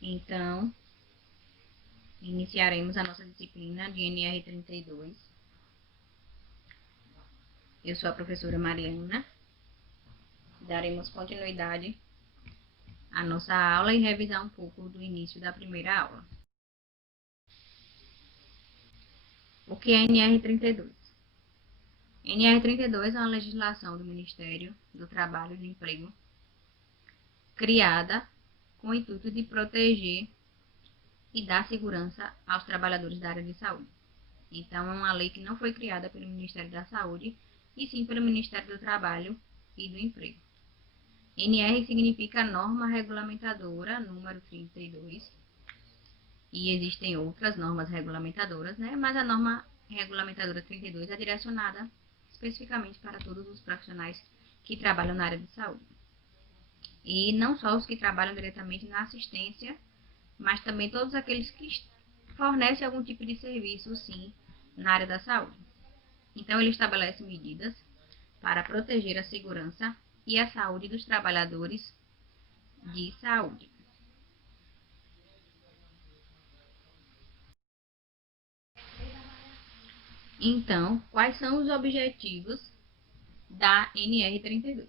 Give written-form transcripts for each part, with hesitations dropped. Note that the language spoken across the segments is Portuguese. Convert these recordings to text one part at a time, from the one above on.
Então, iniciaremos a nossa disciplina de NR32. Eu sou a professora Mariana. Daremos continuidade à nossa aula e revisar um pouco do início da primeira aula. O que é NR32? NR32 é uma legislação do Ministério do Trabalho e do Emprego, criada com o intuito de proteger e dar segurança aos trabalhadores da área de saúde. Então, é uma lei que não foi criada pelo Ministério da Saúde, e sim pelo Ministério do Trabalho e do Emprego. NR significa Norma Regulamentadora número 32, e existem outras normas regulamentadoras, né? Mas a Norma Regulamentadora 32 é direcionada especificamente para todos os profissionais que trabalham na área de saúde. E não só os que trabalham diretamente na assistência, mas também todos aqueles que fornecem algum tipo de serviço, sim, na área da saúde. Então, ele estabelece medidas para proteger a segurança e a saúde dos trabalhadores de saúde. Então, quais são os objetivos da NR32?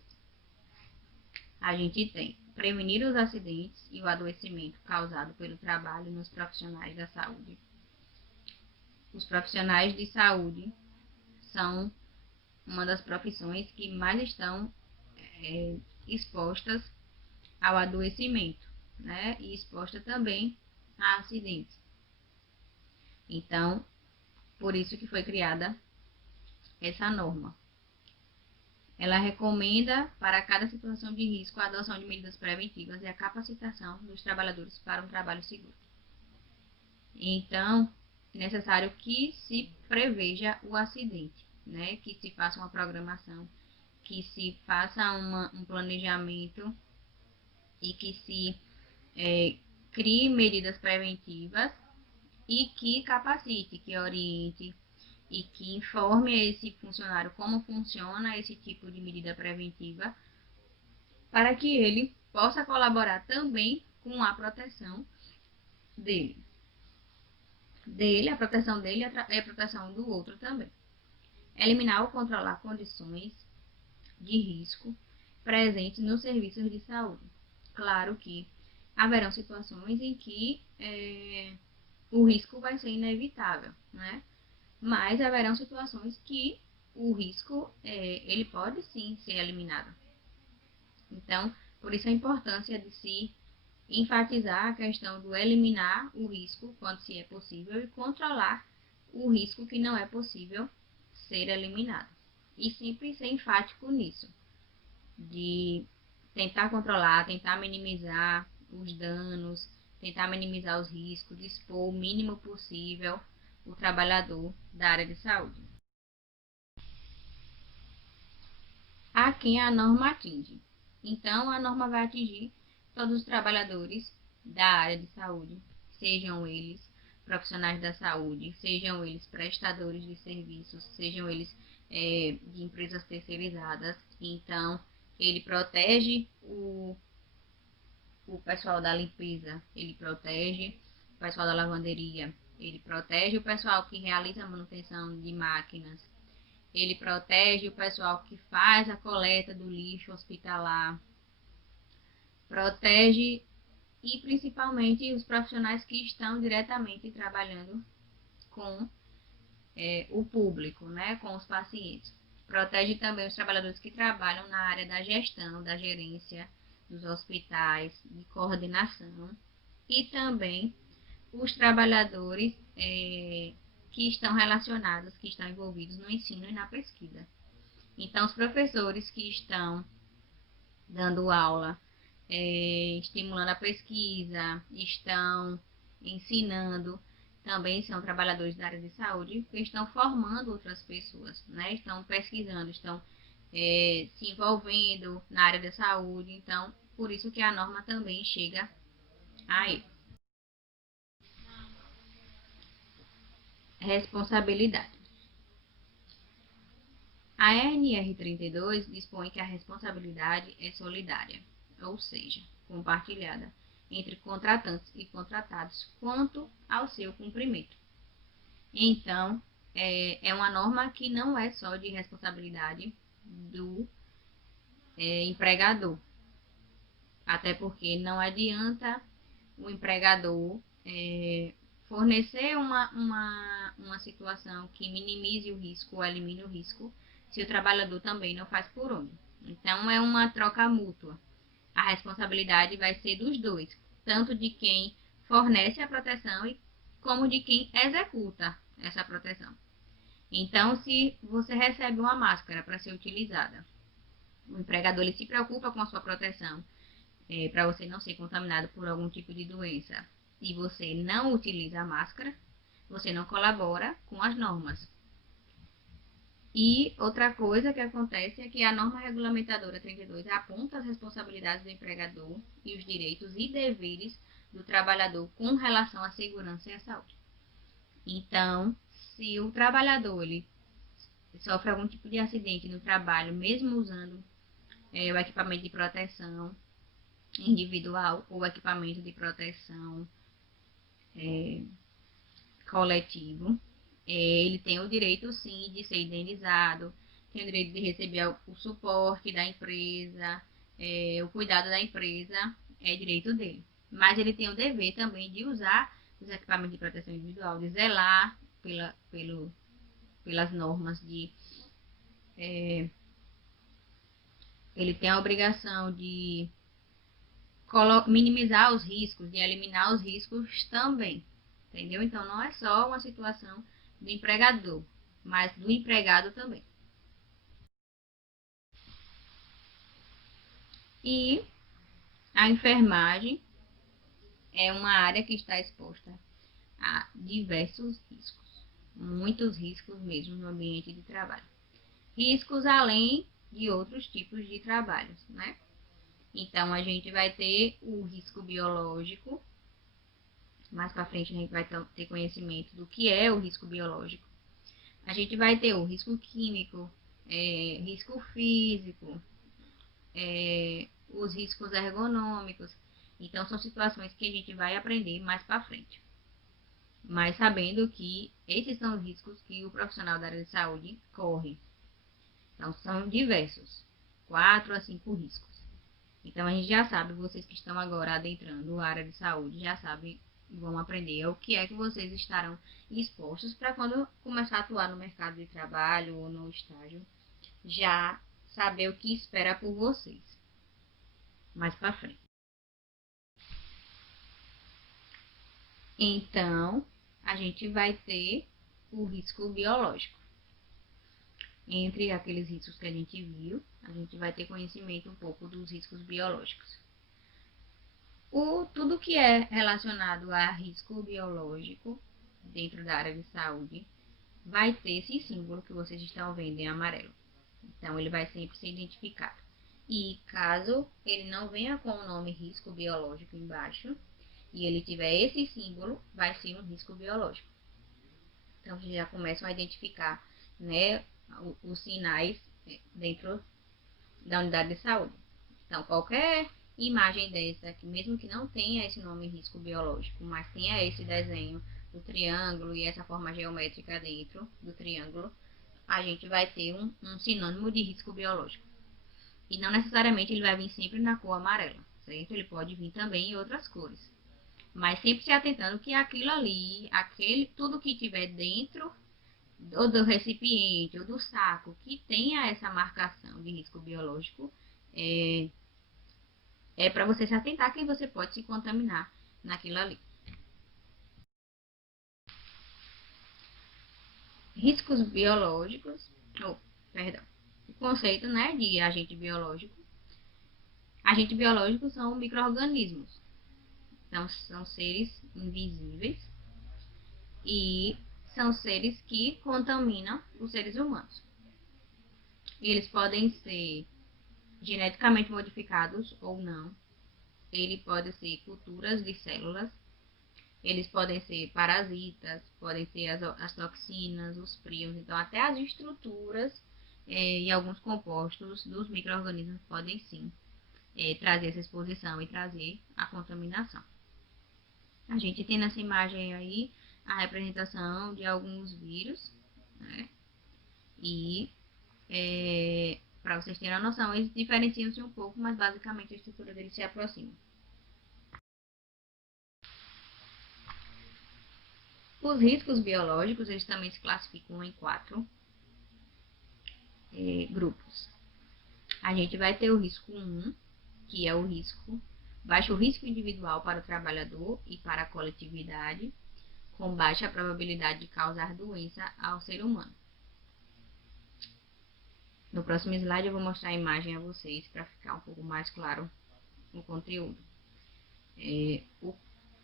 A gente tem prevenir os acidentes e o adoecimento causado pelo trabalho nos profissionais da saúde. Os profissionais de saúde são uma das profissões que mais estão expostas ao adoecimento, né? E exposta também a acidentes. Então, por isso que foi criada essa norma. Ela recomenda para cada situação de risco a adoção de medidas preventivas e a capacitação dos trabalhadores para um trabalho seguro. Então, é necessário que se preveja o acidente, né? Que se faça uma programação, que se faça um planejamento e que se crie medidas preventivas e que capacite, que oriente e que informe a esse funcionário como funciona esse tipo de medida preventiva, para que ele possa colaborar também com a proteção dele. A proteção dele é a proteção do outro também. Eliminar ou controlar condições de risco presentes nos serviços de saúde. Claro que haverão situações em que o risco vai ser inevitável, né? Mas haverão situações que o risco ele pode sim ser eliminado. Então, por isso a importância de se enfatizar a questão do eliminar o risco quando se é possível e controlar o risco que não é possível ser eliminado. E sempre ser enfático nisso, de tentar controlar, tentar minimizar os danos, tentar minimizar os riscos, expor o mínimo possível o trabalhador da área de saúde. A quem a norma atinge? Então, a norma vai atingir todos os trabalhadores da área de saúde, sejam eles profissionais da saúde, sejam eles prestadores de serviços, sejam eles de empresas terceirizadas. Então, ele protege o pessoal da limpeza, ele protege o pessoal da lavanderia, ele protege o pessoal que realiza a manutenção de máquinas, ele protege o pessoal que faz a coleta do lixo hospitalar, protege e principalmente os profissionais que estão diretamente trabalhando com o público, né, com os pacientes. Protege também os trabalhadores que trabalham na área da gestão, da gerência dos hospitais, de coordenação, e também os trabalhadores que estão relacionados, que estão envolvidos no ensino e na pesquisa. Então, os professores que estão dando aula, estimulando a pesquisa, estão ensinando, também são trabalhadores da área de saúde, que estão formando outras pessoas, né? Estão pesquisando, estão se envolvendo na área da saúde. Então, por isso que a norma também chega a ele. Responsabilidade. A NR32 dispõe que a responsabilidade é solidária, ou seja, compartilhada, entre contratantes e contratados quanto ao seu cumprimento. Então, é uma norma que não é só de responsabilidade do empregador, até porque não adianta o empregador fornecer uma situação que minimize o risco ou elimine o risco se o trabalhador também não faz por onde. Então, é uma troca mútua. A responsabilidade vai ser dos dois, tanto de quem fornece a proteção como de quem executa essa proteção. Então, se você recebe uma máscara para ser utilizada, o empregador ele se preocupa com a sua proteção, para você não ser contaminado por algum tipo de doença, e você não utiliza a máscara, você não colabora com as normas. E outra coisa que acontece é que a norma regulamentadora 32 aponta as responsabilidades do empregador e os direitos e deveres do trabalhador com relação à segurança e à saúde. Então, se o trabalhador ele sofre algum tipo de acidente no trabalho, mesmo usando o equipamento de proteção individual ou equipamento de proteção coletivo, ele tem o direito sim de ser indenizado, tem o direito de receber o suporte da empresa, o cuidado da empresa, é direito dele. Mas ele tem o dever também de usar os equipamentos de proteção individual, de zelar pelas normas de... ele tem a obrigação de minimizar os riscos, de eliminar os riscos também. Entendeu? Então, não é só uma situação do empregador, mas do empregado também. E a enfermagem é uma área que está exposta a diversos riscos, muitos riscos mesmo no ambiente de trabalho. Riscos além de outros tipos de trabalhos, né? Então, a gente vai ter o risco biológico. Mais para frente a gente vai ter conhecimento do que é o risco biológico. A gente vai ter o risco químico, risco físico, os riscos ergonômicos. Então, são situações que a gente vai aprender mais para frente. Mas sabendo que esses são os riscos que o profissional da área de saúde corre. Então, são diversos, 4 a 5 riscos. Então, a gente já sabe, vocês que estão agora adentrando a área de saúde, já sabem, vão aprender o que é que vocês estarão expostos para quando começar a atuar no mercado de trabalho ou no estágio, já saber o que espera por vocês. Mais para frente. Então, a gente vai ter o risco biológico. Entre aqueles riscos que a gente viu, a gente vai ter conhecimento um pouco dos riscos biológicos. Tudo que é relacionado a risco biológico dentro da área de saúde vai ter esse símbolo que vocês estão vendo em amarelo. Então, ele vai sempre ser identificado. E caso ele não venha com o nome risco biológico embaixo, e ele tiver esse símbolo, vai ser um risco biológico. Então, vocês já começam a identificar, né, os sinais dentro da unidade de saúde. Então, qualquer imagem dessa, que mesmo que não tenha esse nome risco biológico, mas tenha esse desenho do triângulo e essa forma geométrica dentro do triângulo, a gente vai ter um sinônimo de risco biológico. E não necessariamente ele vai vir sempre na cor amarela, certo? Ele pode vir também em outras cores. Mas sempre se atentando que aquilo ali, tudo que tiver dentro ou do recipiente ou do saco que tenha essa marcação de risco biológico, é para você se atentar que você pode se contaminar naquilo ali. Riscos biológicos, o conceito, né, de agente biológico. Agentes biológicos são micro-organismos. Então, são seres invisíveis e são seres que contaminam os seres humanos. Eles podem ser geneticamente modificados ou não. Ele pode ser culturas de células. Eles podem ser parasitas, podem ser as toxinas, os prions. Então, até as estruturas e alguns compostos dos micro-organismos podem sim trazer essa exposição e trazer a contaminação. A gente tem nessa imagem aí a representação de alguns vírus, né? E para vocês terem uma noção, eles diferenciam-se um pouco, mas basicamente a estrutura deles se aproxima. Os riscos biológicos, eles também se classificam em 4 grupos. A gente vai ter o risco 1, que é o baixo risco individual para o trabalhador e para a coletividade, com baixa probabilidade de causar doença ao ser humano. No próximo slide eu vou mostrar a imagem a vocês para ficar um pouco mais claro o conteúdo.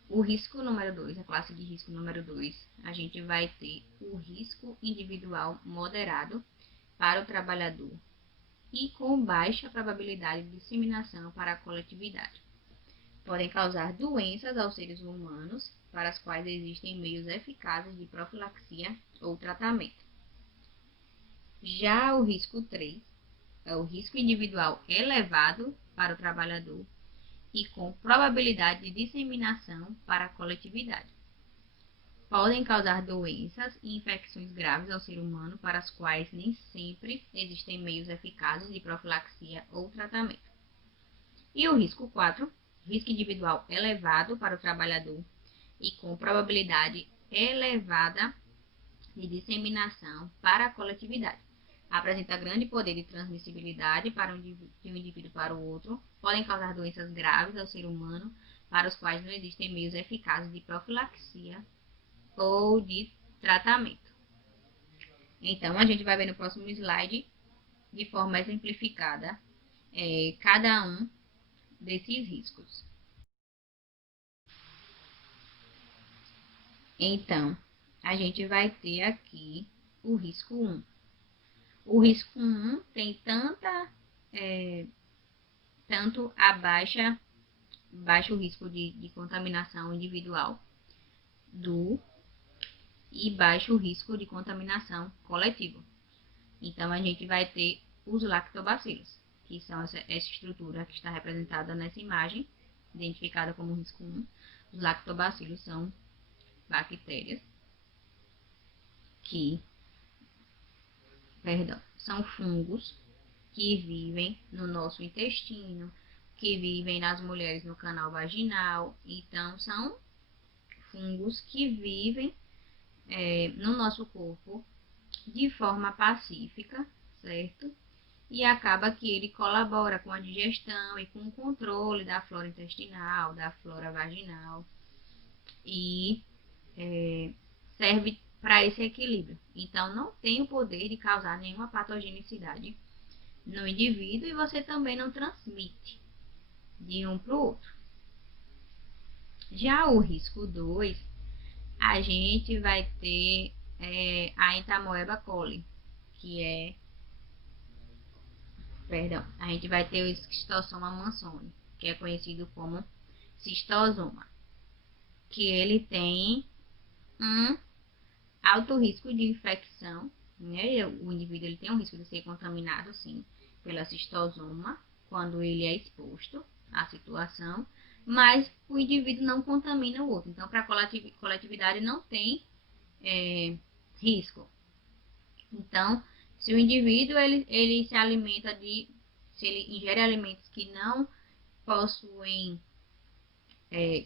O risco número 2, a classe de risco número 2, a gente vai ter o risco individual moderado para o trabalhador e com baixa probabilidade de disseminação para a coletividade. Podem causar doenças aos seres humanos, para as quais existem meios eficazes de profilaxia ou tratamento. Já o risco 3 é o risco individual elevado para o trabalhador e com probabilidade de disseminação para a coletividade. Podem causar doenças e infecções graves ao ser humano, para as quais nem sempre existem meios eficazes de profilaxia ou tratamento. E o risco 4, risco individual elevado para o trabalhador e com probabilidade elevada de disseminação para a coletividade. Apresenta grande poder de transmissibilidade de um indivíduo para o outro, podem causar doenças graves ao ser humano, para os quais não existem meios eficazes de profilaxia ou de tratamento. Então, a gente vai ver no próximo slide, de forma exemplificada, cada um desses riscos. Então, a gente vai ter aqui o risco 1. O risco 1 tem tanto a baixo risco de contaminação individual e baixo risco de contaminação coletiva. Então, a gente vai ter os lactobacilos, que são essa estrutura que está representada nessa imagem, identificada como risco 1. Os lactobacilos são bactérias são fungos que vivem no nosso intestino, que vivem nas mulheres no canal vaginal. Então, são fungos que vivem no nosso corpo de forma pacífica, certo? E acaba que ele colabora com a digestão e com o controle da flora intestinal, da flora vaginal, e serve para esse equilíbrio. Então, não tem o poder de causar nenhuma patogenicidade no indivíduo, e você também não transmite de um para o outro. Já o risco 2, a gente vai ter a Entamoeba coli, a gente vai ter o Schistosoma mansoni, que é conhecido como cistosoma, que ele tem um alto risco de infecção, né? O indivíduo ele tem um risco de ser contaminado, sim, pela cistosoma, quando ele é exposto à situação, mas o indivíduo não contamina o outro. Então, para a coletividade não tem risco. Então, se o indivíduo ele se alimenta se ele ingere alimentos que não possuem,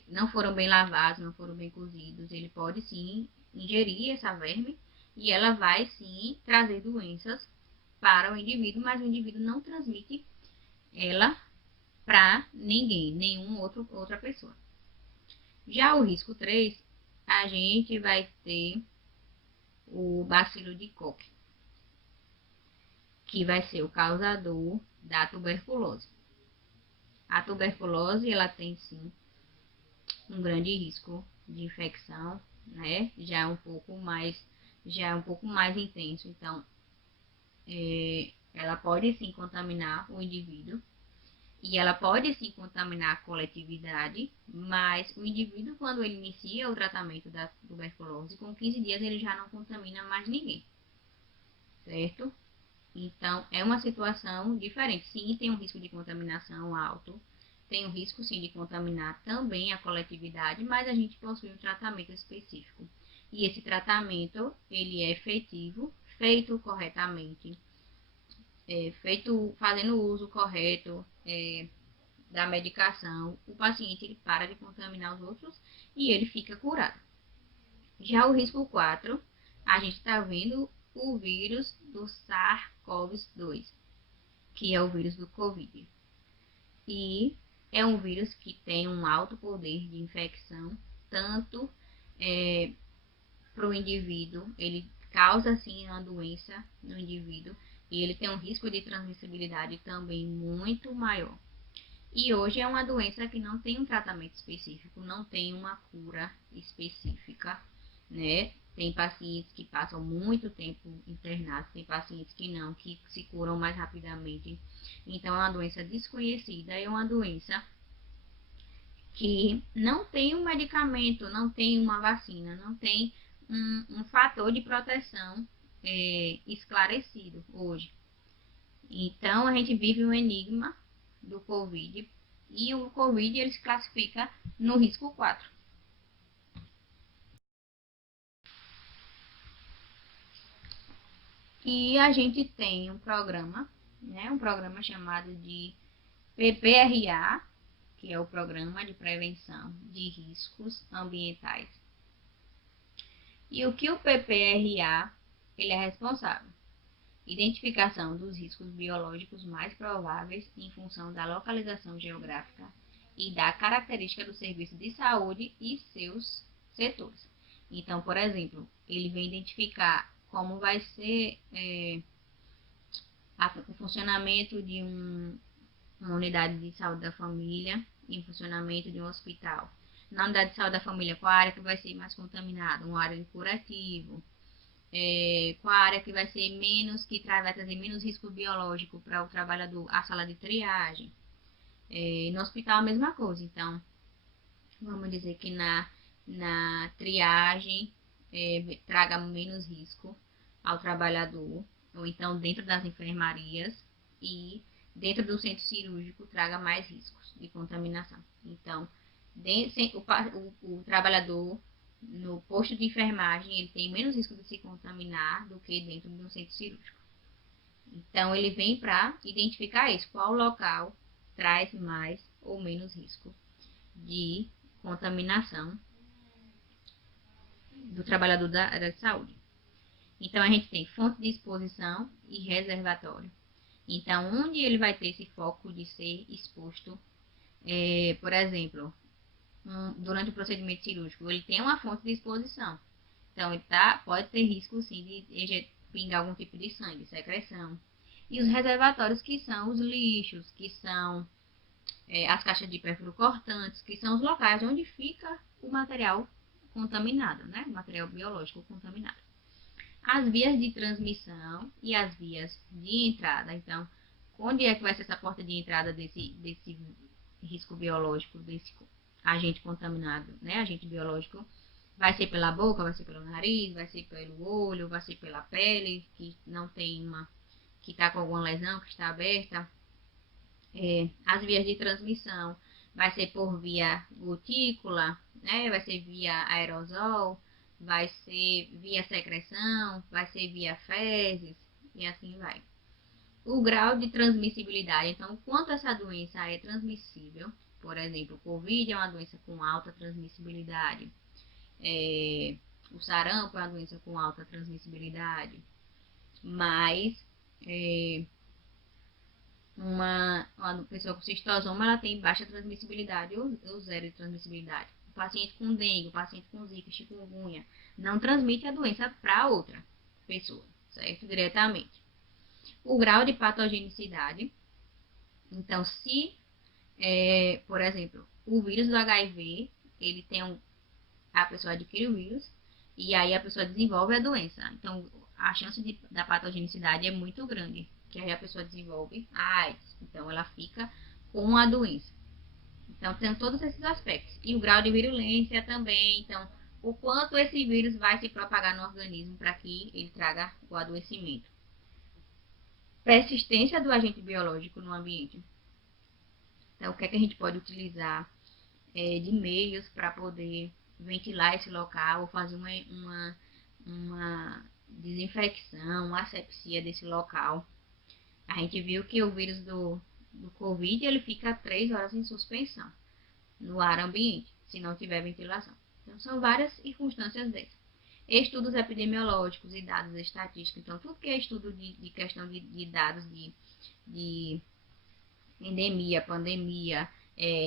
não foram bem lavados, não foram bem cozidos, ele pode sim ingerir essa verme e ela vai sim trazer doenças para o indivíduo, mas o indivíduo não transmite ela para ninguém, outra pessoa. Já o risco 3, a gente vai ter o bacilo de Koch, que vai ser o causador da tuberculose. A tuberculose, ela tem sim um grande risco de infecção, né? Já é um pouco mais intenso. Então, ela pode sim contaminar o indivíduo e ela pode sim contaminar a coletividade, mas o indivíduo, quando ele inicia o tratamento da tuberculose, com 15 dias ele já não contamina mais ninguém, certo? Então, é uma situação diferente. Sim, tem um risco de contaminação alto, tem um risco, sim, de contaminar também a coletividade, mas a gente possui um tratamento específico. E esse tratamento, ele é efetivo, feito corretamente, feito fazendo o uso correto da medicação, o paciente ele para de contaminar os outros e ele fica curado. Já o risco 4, a gente está vendo o vírus do SARS-CoV-2, que é o vírus do Covid. E é um vírus que tem um alto poder de infecção, tanto para o indivíduo, ele causa sim uma doença no indivíduo e ele tem um risco de transmissibilidade também muito maior. E hoje é uma doença que não tem um tratamento específico, não tem uma cura específica, né? Tem pacientes que passam muito tempo internados, tem pacientes que não, que se curam mais rapidamente. Então, é uma doença desconhecida, é uma doença que não tem um medicamento, não tem uma vacina, não tem um fator de proteção esclarecido hoje. Então, a gente vive um enigma do Covid e o Covid ele se classifica no risco 4. E a gente tem um programa, né, um programa chamado de PPRA, que é o Programa de Prevenção de Riscos Ambientais. E o que o PPRA ele é responsável? Identificação dos riscos biológicos mais prováveis em função da localização geográfica e da característica do serviço de saúde e seus setores. Então, por exemplo, ele vem identificar como vai ser o funcionamento de uma unidade de saúde da família e o funcionamento de um hospital. Na unidade de saúde da família, qual a área que vai ser mais contaminada? Uma área de curativo, qual a área que vai ser menos, que vai trazer menos risco biológico para o trabalhador, a sala de triagem. No hospital a mesma coisa, então, vamos dizer que na triagem traga menos risco ao trabalhador, ou então dentro das enfermarias e dentro do centro cirúrgico traga mais riscos de contaminação. Então, o trabalhador no posto de enfermagem, ele tem menos risco de se contaminar do que dentro de um centro cirúrgico. Então, ele vem para identificar isso, qual local traz mais ou menos risco de contaminação do trabalhador da área de saúde. Então, a gente tem fonte de exposição e reservatório. Então, onde ele vai ter esse foco de ser exposto, por exemplo, durante o procedimento cirúrgico, ele tem uma fonte de exposição. Então, ele pode ter risco, sim, de pingar algum tipo de sangue, secreção. E os reservatórios, que são os lixos, que são as caixas de pérfuro cortantes, que são os locais onde fica o material contaminado, né? O material biológico contaminado. As vias de transmissão e as vias de entrada. Então, onde é que vai ser essa porta de entrada desse risco biológico, desse agente contaminado, né? Agente biológico. Vai ser pela boca, vai ser pelo nariz, vai ser pelo olho, vai ser pela pele, que não tem que está com alguma lesão, que está aberta. As vias de transmissão vai ser por via gotícula, né? Vai ser via aerosol, vai ser via secreção, vai ser via fezes e assim vai. O grau de transmissibilidade, então, quanto essa doença é transmissível, por exemplo, o Covid é uma doença com alta transmissibilidade, o sarampo é uma doença com alta transmissibilidade, mas uma pessoa com cistosoma ela tem baixa transmissibilidade ou zero de transmissibilidade. O paciente com dengue, o paciente com zika, chikungunya, não transmite a doença para outra pessoa, certo? Diretamente. O grau de patogenicidade. Então, se, por exemplo, o vírus do HIV, ele tem a pessoa adquire o vírus e aí a pessoa desenvolve a doença. Então, a chance da patogenicidade é muito grande, que aí a pessoa desenvolve a AIDS. Então, ela fica com a doença. Então, tem todos esses aspectos. E o grau de virulência também. Então, o quanto esse vírus vai se propagar no organismo para que ele traga o adoecimento. Persistência do agente biológico no ambiente. Então, o que é que a gente pode utilizar de meios para poder ventilar esse local ou fazer uma desinfecção, uma asepsia desse local. A gente viu que o vírus do Covid ele fica 3 horas em suspensão no ar ambiente, se não tiver ventilação. Então, são várias circunstâncias dessas. Estudos epidemiológicos e dados estatísticos. Então, tudo que é estudo de questão de dados de endemia, pandemia,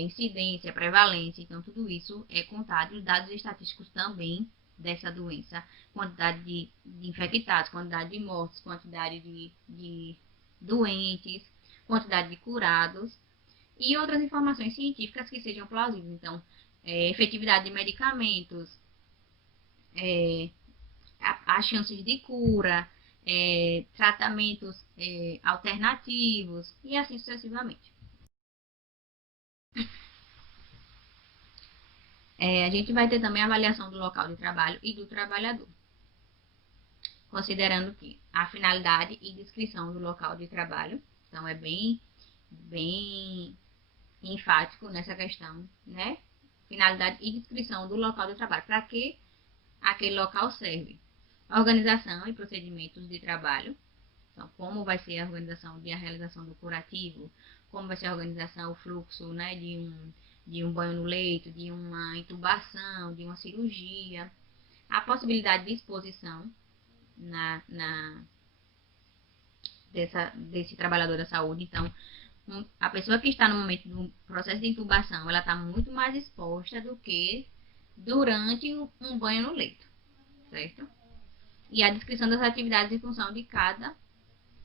incidência, prevalência, então tudo isso é contado. Os dados estatísticos também dessa doença, quantidade de infectados, quantidade de mortes, quantidade de doentes, quantidade de curados e outras informações científicas que sejam plausíveis. Então, efetividade de medicamentos, as chances de cura, tratamentos alternativos e assim sucessivamente. A gente vai ter também a avaliação do local de trabalho e do trabalhador, considerando que a finalidade e descrição do local de trabalho, então é bem enfático nessa questão, né? Finalidade e descrição do local de trabalho, para que aquele local serve. Organização e procedimentos de trabalho, então como vai ser a organização de a realização do curativo, como vai ser a organização, o fluxo, né, de um banho no leito, de uma intubação, de uma cirurgia, a possibilidade de exposição desse trabalhador da saúde. Então, a pessoa que está no momento do processo de intubação, ela está muito mais exposta do que durante um banho no leito, certo? E a descrição das atividades em função de cada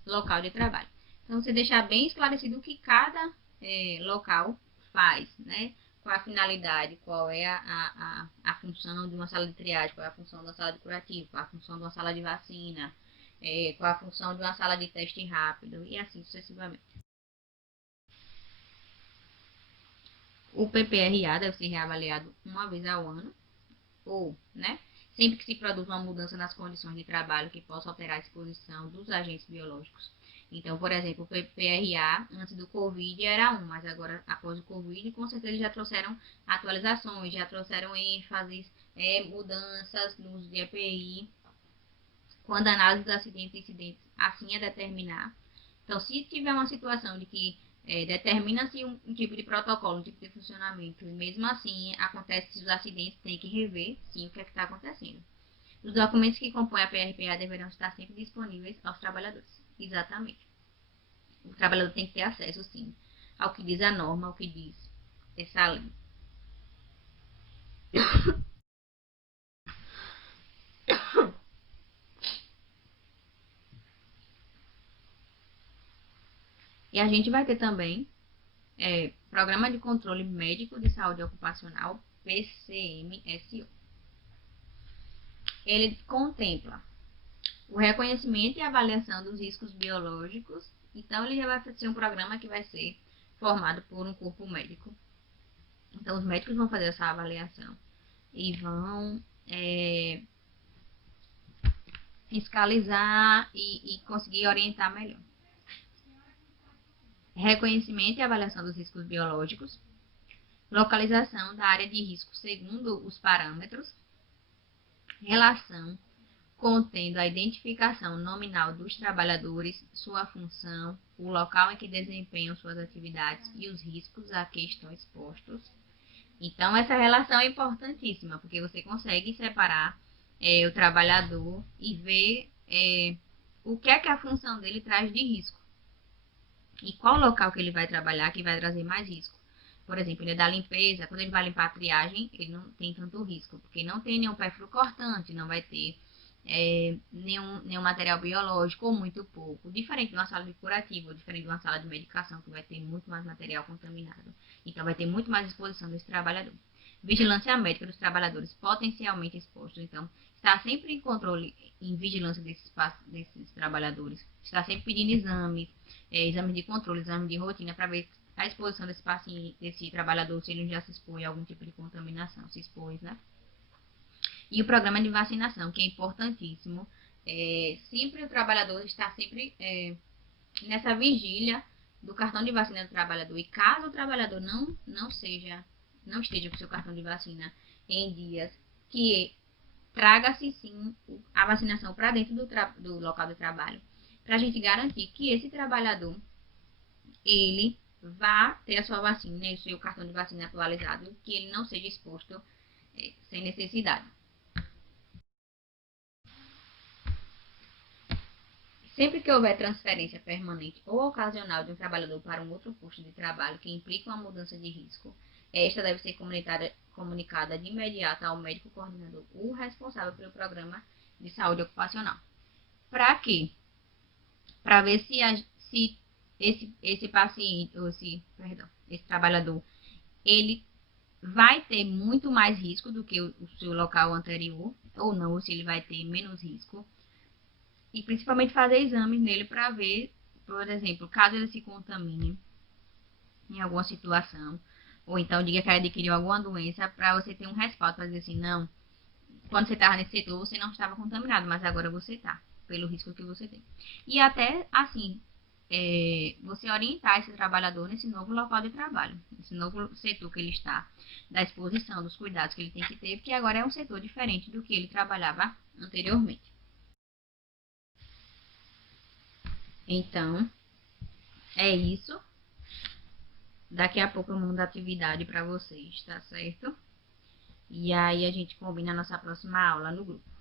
local de trabalho. Então, você deixar bem esclarecido o que cada local faz, né? Qual a finalidade, qual é a função de uma sala de triagem, qual é a função de uma sala de curativo, qual é a função de uma sala de vacina, qual é a função de uma sala de teste rápido e assim sucessivamente. O PPRA deve ser reavaliado uma vez ao ano, ou, né, sempre que se produz uma mudança nas condições de trabalho que possa alterar a exposição dos agentes biológicos. Então, por exemplo, o PPRA antes do Covid era um, mas agora, após o Covid, com certeza já trouxeram atualizações, já trouxeram ênfases, mudanças no uso de EPI, quando a análise dos acidentes e incidentes assim é determinar. Então, se tiver uma situação de que determina-se um tipo de protocolo, um tipo de funcionamento, e mesmo assim acontece os acidentes, tem que rever, sim, o que é que está acontecendo. Os documentos que compõem a PRPA deverão estar sempre disponíveis aos trabalhadores. Exatamente. O trabalhador tem que ter acesso, sim, ao que diz a norma, ao que diz essa lei. E a gente vai ter também Programa de Controle Médico de Saúde Ocupacional, PCMSO. Ele contempla o reconhecimento e avaliação dos riscos biológicos. Então, ele já vai ser um programa que vai ser formado por um corpo médico. Então, os médicos vão fazer essa avaliação e vão fiscalizar e conseguir orientar melhor. Reconhecimento e avaliação dos riscos biológicos. Localização da área de risco segundo os parâmetros. Relação contendo a identificação nominal dos trabalhadores, sua função, o local em que desempenham suas atividades e os riscos a que estão expostos. Então, essa relação é importantíssima, porque você consegue separar o trabalhador e ver o que é que a função dele traz de risco. E qual local que ele vai trabalhar que vai trazer mais risco. Por exemplo, ele é da limpeza, quando ele vai limpar a triagem, ele não tem tanto risco, porque não tem nenhum pérfuro cortante, não vai ter nenhum material biológico ou muito pouco. Diferente de uma sala de curativo, diferente de uma sala de medicação, que vai ter muito mais material contaminado. Então, vai ter muito mais exposição desse trabalhador. Vigilância médica dos trabalhadores potencialmente expostos. Então, está sempre em controle, em vigilância desses trabalhadores. Está sempre pedindo exames, exame de controle, exame de rotina, para ver a exposição desse paciente, desse trabalhador, se ele já se expõe a algum tipo de contaminação, se expôs, né? E o programa de vacinação, que é importantíssimo. Sempre o trabalhador está sempre nessa vigília do cartão de vacina do trabalhador. E caso o trabalhador não esteja com seu cartão de vacina em dias, que traga-se sim a vacinação para dentro do local de trabalho, para a gente garantir que esse trabalhador ele vá ter a sua vacina e o seu cartão de vacina atualizado, que ele não seja exposto sem necessidade. Sempre que houver transferência permanente ou ocasional de um trabalhador para um outro posto de trabalho que implique uma mudança de risco, esta deve ser comunicada de imediato ao médico coordenador, o responsável pelo programa de saúde ocupacional. Para quê? Para ver se esse paciente, ou esse trabalhador, ele vai ter muito mais risco do que o seu local anterior, ou não, ou se ele vai ter menos risco. E principalmente fazer exames nele para ver, por exemplo, caso ele se contamine em alguma situação, ou então diga que adquiriu alguma doença, para você ter um respaldo para dizer assim, não, quando você estava nesse setor você não estava contaminado, mas agora você está, pelo risco que você tem. E até assim, você orientar esse trabalhador nesse novo local de trabalho, nesse novo setor que ele está, da exposição, dos cuidados que ele tem que ter, porque agora é um setor diferente do que ele trabalhava anteriormente. Então, é isso. Daqui a pouco eu mando a atividade para vocês, tá certo? E aí a gente combina a nossa próxima aula no grupo.